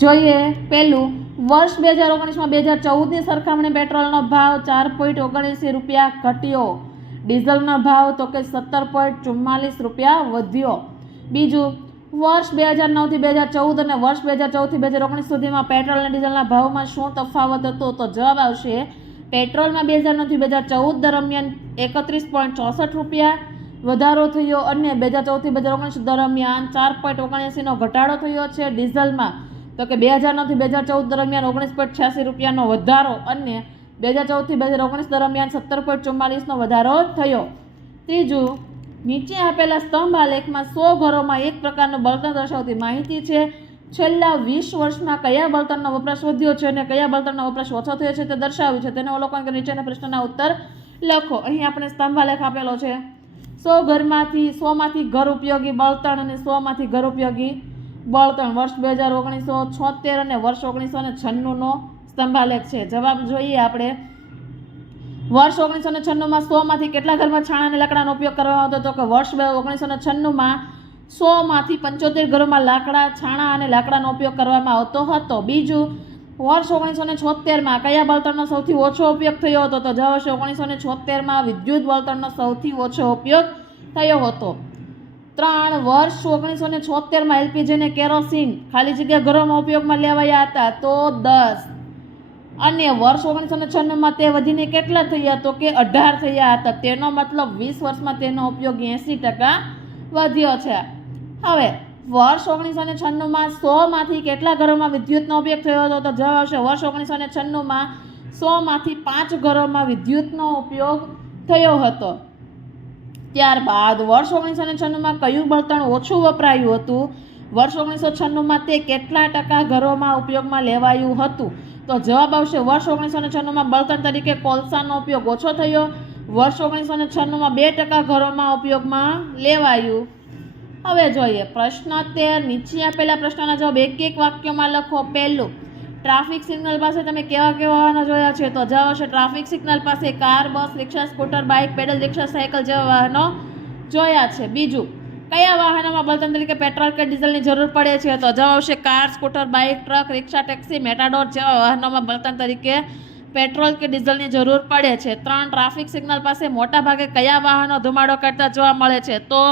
જોઈએ પહેલું, વર્ષ 2019માં 2014ની સરખામણી પેટ્રોલનો ભાવ 4.79 રૂપિયા ઘટ્યો. ડીઝલનો ભાવ તો કે 17.44 રૂપિયા વધ્યો. બીજું, વર્ષ 2009થી 2014 અને વર્ષ 2014થી 2019 સુધીમાં પેટ્રોલ અને ડીઝલના ભાવમાં શું તફાવત હતો? તો જવાબ આવશે પેટ્રોલમાં 2009થી 2014 દરમિયાન 31.64 રૂપિયા વધારો થયો અને 2014થી 2019 દરમિયાન 4.79નો ઘટાડો થયો છે. ડીઝલમાં તો કે 2009થી 2014 દરમિયાન 19.86 રૂપિયાનો વધારો અને 2014થી 2019 દરમિયાન 17.44નો વધારો થયો. ત્રીજું, નીચે આપેલા સ્તંભ આલેખમાં 100 ઘરોમાં એક પ્રકારનું બળતણ દર્શાવતી માહિતી છે. છેલ્લા 20 વર્ષમાં કયા બળતણનો વપરાશ વધ્યો છે અને કયા બળતણનો વપરાશ ઓછો થયો છે તે દર્શાવ્યું છે. તેને અવલોકન કરી નીચેના પ્રશ્નના ઉત્તર લખો. અહીં આપણે સ્તંભ આલેખ આપેલો છે. 100માંથી ઘર ઉપયોગી બળતણ અને 100માંથી ઘર ઉપયોગી બળતણ વર્ષ 1976 અને વર્ષ 1996નો સ્તંભાલેખ છે. જવાબ જોઈએ આપણે. વર્ષ 1996માં 100માંથી કેટલા ઘરમાં છાણા અને લાકડાનો ઉપયોગ કરવામાં આવતો? તો કે વર્ષ 1996માં 100માંથી 75 ઘરોમાં લાકડા, છાણા અને લાકડાનો ઉપયોગ કરવામાં આવતો હતો. બીજું, વર્ષ 1976માં કયા બળતણનો સૌથી ઓછો ઉપયોગ થયો હતો? તો જવાબ આવશે 1976માં વિદ્યુત બળતણનો સૌથી ઓછો ઉપયોગ થયો હતો. 3, વર્ષ 1976માં એલપીજી અને કેરોસીન ખાલી જગ્યા ઘરોમાં ઉપયોગમાં લેવાયા હતા? તો 10. અને વર્ષ 1996માં તે વધીને કેટલા થયા? તો કે 18 થયા હતા. તેનો મતલબ 20 વર્ષમાં તેનો ઉપયોગ 80% વધ્યો છે. હવે વર્ષ 1996માં 100માંથી કેટલા ઘરોમાં વિદ્યુતનો ઉપયોગ થયો હતો? તો જવાબ આવશે વર્ષ 1996માં 100માંથી 5 ઘરોમાં વિદ્યુતનો ઉપયોગ થયો હતો. ત્યારબાદ વર્ષ 1996માં કયું બળતણ ઓછું વપરાયું હતું? વર્ષ 1996માં તે કેટલા ટકા ઘરોમાં ઉપયોગમાં લેવાયું હતું? તો જવાબ આવશે વર્ષ 1996માં બળતણ તરીકે કોલસાનો ઉપયોગ ઓછો થયો. વર્ષ 1996માં 2% ઘરોમાં ઉપયોગમાં લેવાયું. હવે જોઈએ પ્રશ્ન 13. નીચે આપેલા પ્રશ્નના જવાબ એક એક વાક્યમાં લખો. પહેલું, ટ્રાફિક સિગ્નલ પાસે તમે કેવા કેવા વાહનો જોયા છે? તો જવાબ આવશે ટ્રાફિક સિગ્નલ પાસે કાર, બસ, રિક્ષા, સ્કૂટર, બાઇક, પેડલ રિક્ષા, સાયકલ જેવા વાહનો જોયા છે. બીજું, કયા વાહનોમાં બળતણ તરીકે પેટ્રોલ કે ડીઝલની જરૂર પડે છે? તો જવાબ આવશે કાર, સ્કૂટર, બાઇક, ટ્રક, રિક્ષા, ટેક્સી, મેટાડોર જેવા વાહનોમાં બળતણ તરીકે પેટ્રોલ કે ડીઝલની જરૂર પડે છે. 3, ટ્રાફિક સિગ્નલ પાસે મોટાભાગે કયા વાહનો ધુમાડો કરતા જોવા મળે છે? તો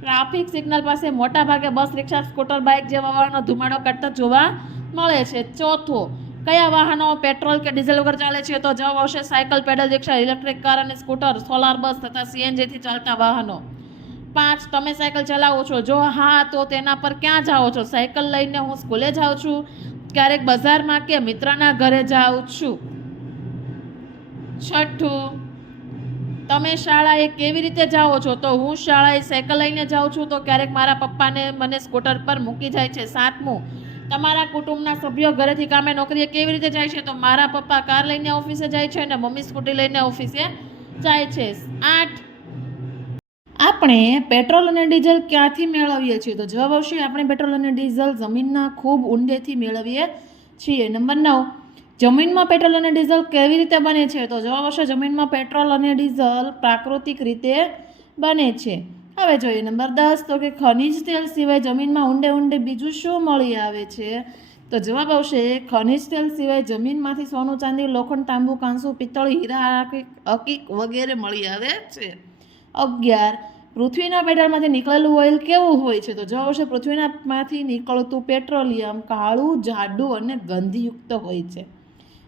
ટ્રાફિક સિગ્નલ પાસે મોટાભાગે બસ, રિક્ષા, સ્કૂટર, બાઇક જેવા વાહનો ધુમાડો કરતા જોવા મળે છે. 4, કયા વાહનો પેટ્રોલ કે ડીઝલ વગર ચાલે છે? તો જવાબ આવશે સાયકલ, પેડલ રિક્ષા, ઇલેક્ટ્રિક કાર અને સ્કૂટર, સોલાર બસ તથા સીએનજીથી ચાલતા વાહનો. 5, તમે સાયકલ ચલાવો છો? જો હા, તો તેના પર ક્યાં જાઓ છો? સાયકલ લઈને હું સ્કૂલે જાઉં છું, ક્યારેક બજારમાં કે મિત્રના ઘરે જાઉં છું. 6, તમે શાળાએ કેવી રીતે જાઓ છો? તો હું શાળાએ સાયકલ લઈને જાઉં છું, તો ક્યારેક મારા પપ્પાને મને સ્કૂટર પર મૂકી જાય છે. 7, તમારા કુટુંબના સભ્યો ઘરેથી કામે નોકરીએ કેવી રીતે જાય છે? તો મારા પપ્પા કાર લઈને ઓફિસે જાય છે અને મમ્મી સ્કૂટી લઈને ઓફિસે જાય છે. 8, આપણે પેટ્રોલ અને ડીઝલ ક્યાંથી મેળવીએ છીએ? તો જવાબ આવશે આપણે પેટ્રોલ અને ડીઝલ જમીનના ખૂબ ઊંડેથી મેળવીએ છીએ. નંબર 9, જમીનમાં પેટ્રોલ અને ડીઝલ કેવી રીતે બને છે? તો જવાબ આવશે જમીનમાં પેટ્રોલ અને ડીઝલ પ્રાકૃતિક રીતે બને છે. હવે જોઈએ નંબર 10, તો કે ખનિજ તેલ સિવાય જમીનમાં ઊંડે ઊંડે બીજું શું મળી આવે છે? તો જવાબ આવશે ખનિજ તેલ સિવાય જમીનમાંથી સોનું, ચાંદી, લોખંડ, તાંબુ, કાંસુ, પિત્તળ, હીરા, હકીક વગેરે મળી આવે છે. 11, પૃથ્વીના પેટ્રોલમાંથી નીકળેલું ઓઇલ કેવું હોય છે? તો જવાબ આવશે પૃથ્વીમાંથી નીકળતું પેટ્રોલિયમ કાળું, જાડું અને ગંધયુક્ત હોય છે.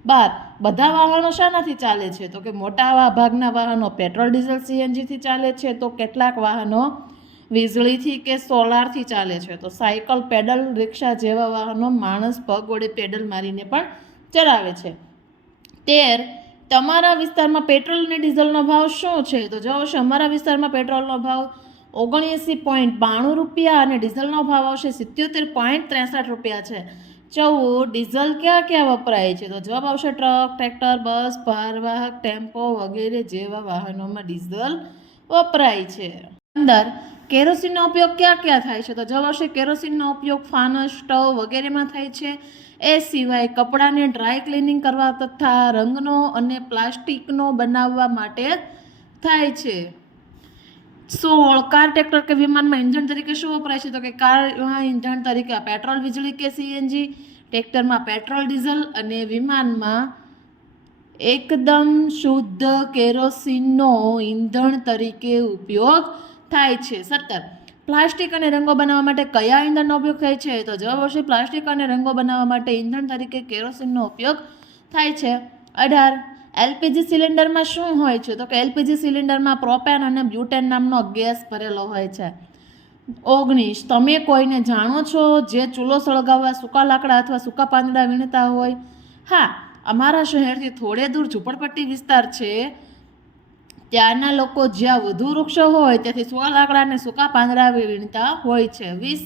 12, બધા વાહનો શાનાથી ચાલે છે? તો કે મોટા ભાગના વાહનો પેટ્રોલ, ડીઝલ, સીએનજીથી ચાલે છે, તો કેટલાક વાહનો વીજળીથી કે સોલારથી ચાલે છે. તો સાયકલ, પેડલ રિક્ષા જેવા વાહનો માણસ પગ વડે પેડલ મારીને પણ ચલાવે છે. 13, તમારા વિસ્તારમાં પેટ્રોલ અને ડીઝલનો ભાવ શું છે? તો જવાબ આવશે અમારા વિસ્તારમાં પેટ્રોલનો ભાવ 79.92 રૂપિયા અને ડીઝલનો ભાવ આવશે 77.63 રૂપિયા છે. 14, ડીઝલ ક્યાં ક્યાં વપરાય છે? તો જવાબ આવશે ટ્રક, ટ્રેક્ટર, બસ, ભારવાહક, ટેમ્પો વગેરે જેવા વાહનોમાં ડીઝલ વપરાય છે. 15, કેરોસીનનો ઉપયોગ ક્યાં ક્યાં થાય છે? તો જવાબ આવશે કેરોસીનનો ઉપયોગ ફાનસ, સ્ટવ વગેરેમાં થાય છે. એ સિવાય કપડાને ડ્રાય ક્લિનિંગ કરવા તથા રંગનો અને પ્લાસ્ટિકનો બનાવવા માટે થાય છે. 16, કાર, ટ્રેક્ટર કે વિમાનમાં ઇંધણ તરીકે શું વપરાય છે? તો કે કારમાં ઇંધણ તરીકે પેટ્રોલ, વીજળી કે સીએનજી, ટ્રેક્ટરમાં પેટ્રોલ ડીઝલ અને વિમાનમાં એકદમ શુદ્ધ કેરોસીનનો ઈંધણ તરીકે ઉપયોગ થાય છે. 17 પ્લાસ્ટિક અને રંગો બનાવવા માટે કયા ઈંધણનો ઉપયોગ થાય છે? તો જવાબ આવશે પ્લાસ્ટિક અને રંગો બનાવવા માટે ઈંધણ તરીકે કેરોસીનનો ઉપયોગ થાય છે. 18 એલપીજી સિલિન્ડરમાં શું હોય છે? તો કે એલપીજી સિલિન્ડરમાં પ્રોપેન અને બ્યુટેન નામનો ગેસ ભરેલો હોય છે. 19 તમે કોઈને જાણો છો જે ચૂલો સળગાવવા સૂકા લાકડા અથવા સૂકા પાંદડા વીણતા હોય? હા, અમારા શહેરથી થોડે દૂર ઝૂંપડપટ્ટી વિસ્તાર છે. ત્યાંના લોકો જ્યાં વધુ વૃક્ષો હોય ત્યાંથી સૂકા લાકડા અને સૂકા પાંદડા વીણતા હોય છે. 20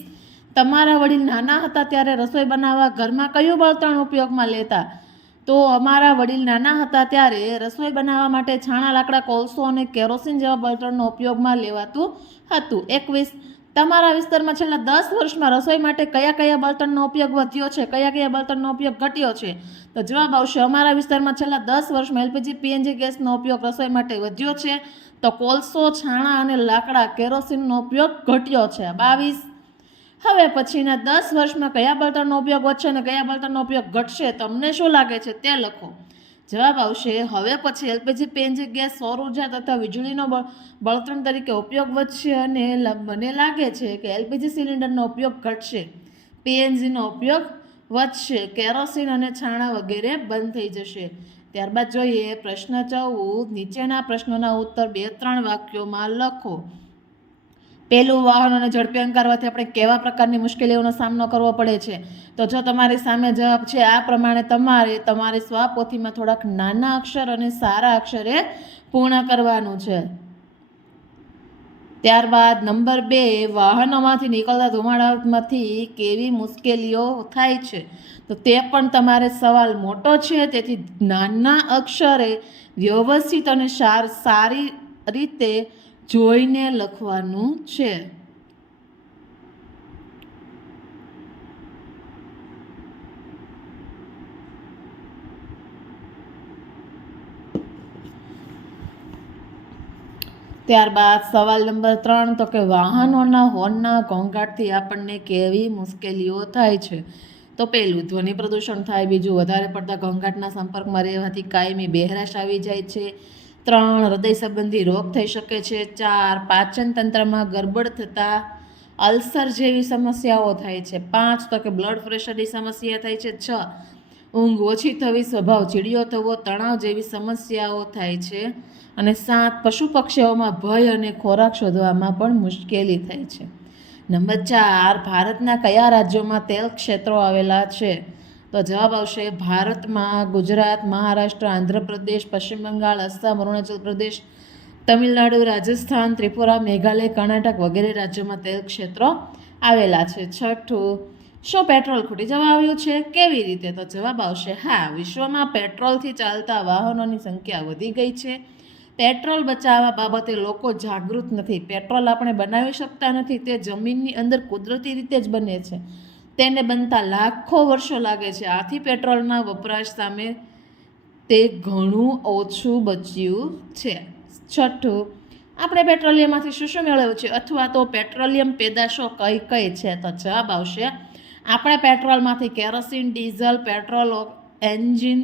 તમારા વડીલ નાના હતા ત્યારે રસોઈ બનાવવા ઘરમાં કયું બળતણ ઉપયોગમાં લેતા? તો અમારા વડીલ નાના હતા ત્યારે રસોઈ બનાવવા માટે છાણા લાકડા, કોલસો અને કેરોસીન જેવા બળતણનો ઉપયોગમાં લેવાતું હતું. 21 તમારા વિસ્તારમાં છેલ્લા 10 વર્ષમાં રસોઈ માટે કયા કયા બળતણનો ઉપયોગ વધ્યો છે, કયા કયા બળતણનો ઉપયોગ ઘટ્યો છે? તો જવાબ આવશે અમારા વિસ્તારમાં છેલ્લા 10 વર્ષમાં એલપીજી પીએનજી ગેસનો ઉપયોગ રસોઈ માટે વધ્યો છે. તો કોલસો, છાણા અને લાકડા, કેરોસીનનો ઉપયોગ ઘટ્યો છે. 22 હવે પછીના 10 વર્ષમાં કયા બળતણનો ઉપયોગ વધશે અને કયા બળતણનો ઉપયોગ ઘટશે? તમને શું લાગે છે તે લખો. જવાબ આવશે હવે પછી એલપીજી પીએનજી ગેસ, સૌર ઉર્જા તથા વીજળીનો બળતણ તરીકે ઉપયોગ વધશે અને મને લાગે છે કે એલપીજી સિલિન્ડરનો ઉપયોગ ઘટશે, પીએનજીનો ઉપયોગ વધશે, કેરોસીન અને છાણા વગેરે બંધ થઈ જશે. ત્યારબાદ જોઈએ પ્રશ્ન 14. નીચેના પ્રશ્નોના ઉત્તર 2-3 વાક્યોમાં લખો. પહેલું, વાહનોને ઝડપી હંકારવાથી આપણે કેવા પ્રકારની મુશ્કેલીઓનો સામનો કરવો પડે છે? તો જો તમારી સામે જવાબ છે આ પ્રમાણે તમારે તમારી સ્વપોથીમાં થોડાક નાના અક્ષર અને સારા અક્ષરે પૂર્ણ કરવાનું છે. ત્યારબાદ નંબર 2, વાહનોમાંથી નીકળતા ધુમાડામાંથી કેવી મુશ્કેલીઓ થાય છે? તો તે પણ તમારે સવાલ મોટો છે તેથી નાના અક્ષરે વ્યવસ્થિત અને સારી રીતે જોઈને લખવાનું છે. ત્યારબાદ સવાલ નંબર 3, તો કે વાહનોના હોર્નના ઘોંઘાટથી આપણને કેવી મુશ્કેલીઓ થાય છે? તો પહેલું, ધ્વનિ પ્રદૂષણ થાય. બીજું, વધારે પડતા ઘોંઘાટના સંપર્કમાં રહેવાથી કાયમી બહેરાશ આવી જાય છે. 3, હૃદય સંબંધી રોગ થઈ શકે છે. 4, પાચન તંત્રમાં ગરબડ થતાં અલ્સર જેવી સમસ્યાઓ થાય છે. 5, તો કે બ્લડ પ્રેશરની સમસ્યા થાય છે. 6, ઊંઘ ઓછી થવી, સ્વભાવ ચીડિયો થવો, તણાવ જેવી સમસ્યાઓ થાય છે. અને 7, પશુ પક્ષીઓમાં ભય અને ખોરાક શોધવામાં પણ મુશ્કેલી થાય છે. નંબર 4, ભારતના કયા રાજ્યોમાં તેલ ક્ષેત્રો આવેલા છે? તો જવાબ આવશે ભારતમાં ગુજરાત, મહારાષ્ટ્ર, આંધ્રપ્રદેશ, પશ્ચિમ બંગાળ, આસામ, અરુણાચલ પ્રદેશ, તમિલનાડુ, રાજસ્થાન, ત્રિપુરા, મેઘાલય, કર્ણાટક વગેરે રાજ્યોમાં તેલ ક્ષેત્રો આવેલા છે. 6, શું પેટ્રોલ ખૂટી જવા આવ્યું છે? કેવી રીતે? તો જવાબ આવશે હા, વિશ્વમાં પેટ્રોલથી ચાલતા વાહનોની સંખ્યા વધી ગઈ છે. પેટ્રોલ બચાવવા બાબતે લોકો જાગૃત નથી. પેટ્રોલ આપણે બનાવી શકતા નથી, તે જમીનની અંદર કુદરતી રીતે જ બને છે. તેને બનતા લાખો વર્ષો લાગે છે. આથી પેટ્રોલના વપરાશ સામે તે ઘણું ઓછું બચ્યું છે. 6, આપણે પેટ્રોલિયમમાંથી શું મેળવ્યું છે અથવા તો પેટ્રોલિયમ પેદાશો કઈ કઈ છે? તો જવાબ આવશે આપણે પેટ્રોલમાંથી kerosene, diesel, petrol engine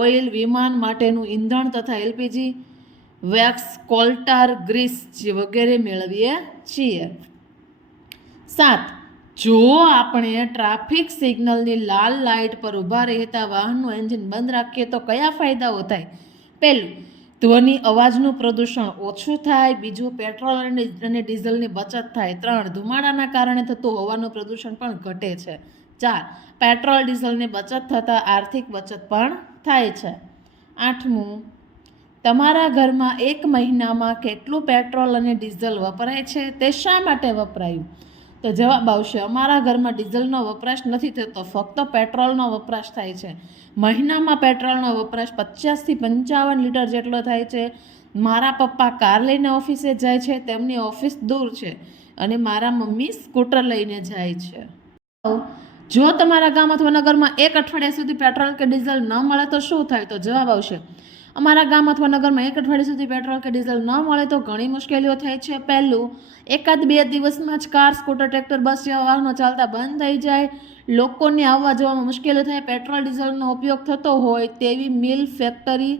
oil, વિમાન માટેનું ઈંધણ તથા એલપીજી, વેક્સ, કોલટાર, ગ્રીસ વગેરે મેળવીએ છીએ. 7, જો આપણે ટ્રાફિક સિગ્નલની લાલ લાઇટ પર ઊભા રહેતા વાહનનું એન્જિન બંધ રાખીએ તો કયા ફાયદાઓ થાય? પહેલું, ધ્વનિ અવાજનું પ્રદૂષણ ઓછું થાય. બીજું, પેટ્રોલ અને ડીઝલની બચત થાય. 3, ધુમાડાના કારણે થતું હવાનું પ્રદૂષણ પણ ઘટે છે. 4, પેટ્રોલ ડીઝલની બચત થતાં આર્થિક બચત પણ થાય છે. 8, તમારા ઘરમાં 1 મહિનામાં કેટલું પેટ્રોલ અને ડીઝલ વપરાય છે? તે શા માટે વપરાયું? તો જવાબ આવશે અમારા ઘરમાં ડીઝલનો વપરાશ નથી થતો, ફક્ત પેટ્રોલનો વપરાશ થાય છે. મહિનામાં પેટ્રોલનો વપરાશ 50થી 55 લીટર જેટલો થાય છે. મારા પપ્પા કાર લઈને ઓફિસે જાય છે, તેમની ઓફિસ દૂર છે અને મારા મમ્મી સ્કૂટર લઈને જાય છે. જો તમારા ગામ અથવા નગરમાં 1 અઠવાડિયા સુધી પેટ્રોલ કે ડીઝલ ન મળે તો શું થાય? તો જવાબ આવશે અમારા ગામ અથવા નગરમાં 1 અઠવાડિયા સુધી પેટ્રોલ કે ડીઝલ ન મળે તો ઘણી મુશ્કેલીઓ થાય છે. પહેલું, 1-2 દિવસમાં જ કાર, સ્કૂટર, ટ્રેક્ટર, બસ જેવા વાહનો ચાલતા બંધ થઈ જાય. લોકોને આવવા જવામાં મુશ્કેલી થાય, પેટ્રોલ ડીઝલનો ઉપયોગ થતો હોય તેવી મિલ, ફેક્ટરી,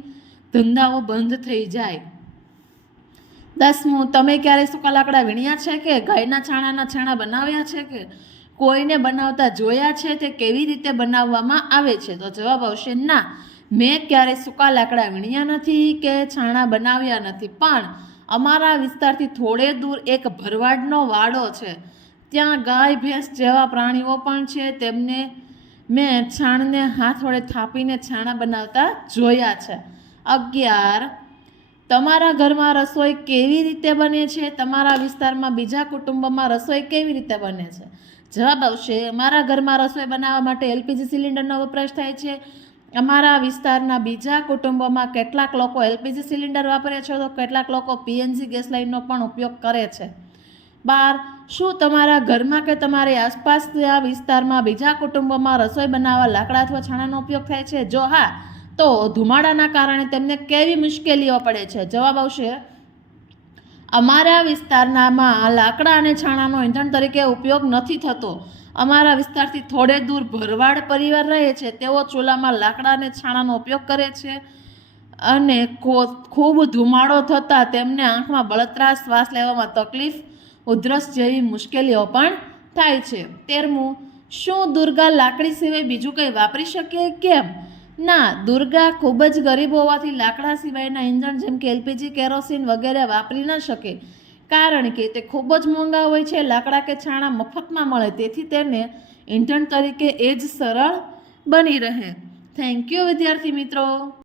ધંધાઓ બંધ થઈ જાય. 10મું, તમે ક્યારેય સૂકા લાકડા વીણ્યા છે કે ગાયના છાણાના છાણા બનાવ્યા છે કે કોઈને બનાવતા જોયા છે? તે કેવી રીતે બનાવવામાં આવે છે? તો જવાબ આવશે ના, મેં ક્યારેય સૂકા લાકડા વીણ્યા નથી કે છાણા બનાવ્યા નથી. પણ અમારા વિસ્તારથી થોડે દૂર એક ભરવાડનો વાડો છે. ત્યાં ગાય, ભેંસ જેવા પ્રાણીઓ પણ છે. તેમને મેં છાણને હાથ વડે થાપીને છાણા બનાવતા જોયા છે. 11, તમારા ઘરમાં રસોઈ કેવી રીતે બને છે? તમારા વિસ્તારમાં બીજા કુટુંબમાં રસોઈ કેવી રીતે બને છે? જવાબ આવશે, અમારા ઘરમાં રસોઈ બનાવવા માટે એલપીજી સિલિન્ડરનો વપરાશ થાય છે. અમારા વિસ્તારના બીજા કુટુંબોમાં કેટલાક લોકો એલપીજી સિલિન્ડર વાપરે છે તો કેટલાક લોકો પીએનજી ગેસ લાઇનનો પણ ઉપયોગ કરે છે. 12, શું તમારા ઘરમાં કે તમારી આસપાસના વિસ્તારમાં બીજા કુટુંબોમાં રસોઈ બનાવવા લાકડા અથવા છાણાનો ઉપયોગ થાય છે? જો હા, તો ધુમાડાના કારણે તેમને કેવી મુશ્કેલીઓ પડે છે? જવાબ આવશે, અમારા વિસ્તારમાં લાકડા અને છાણાનો ઈંધણ તરીકે ઉપયોગ નથી થતો. અમારા વિસ્તારથી થોડે દૂર ભરવાડ પરિવાર રહે છે. તેઓ ચૂલામાં લાકડા અને છાણાનો ઉપયોગ કરે છે અને ખૂબ ધુમાડો થતાં તેમને આંખમાં બળતરા, શ્વાસ લેવામાં તકલીફ, ઉધરસ જેવી મુશ્કેલીઓ પણ થાય છે. 13મું, શું દુર્ગા લાકડી સિવાય બીજું કંઈ વાપરી શકે? કેમ? ના, દુર્ગા ખૂબ જ ગરીબ હોવાથી લાકડા સિવાયના ઈંધણ જેમ કે એલપીજી, કેરોસીન વગેરે વાપરી ન શકે, કારણ કે તે ખૂબ જ મોંઘા હોય છે. લાકડા કે છાણા મફતમાં મળે, તેથી તેને ઈંધણ તરીકે એ જ સરળ બની રહે. થેન્ક યુ વિદ્યાર્થી મિત્રો.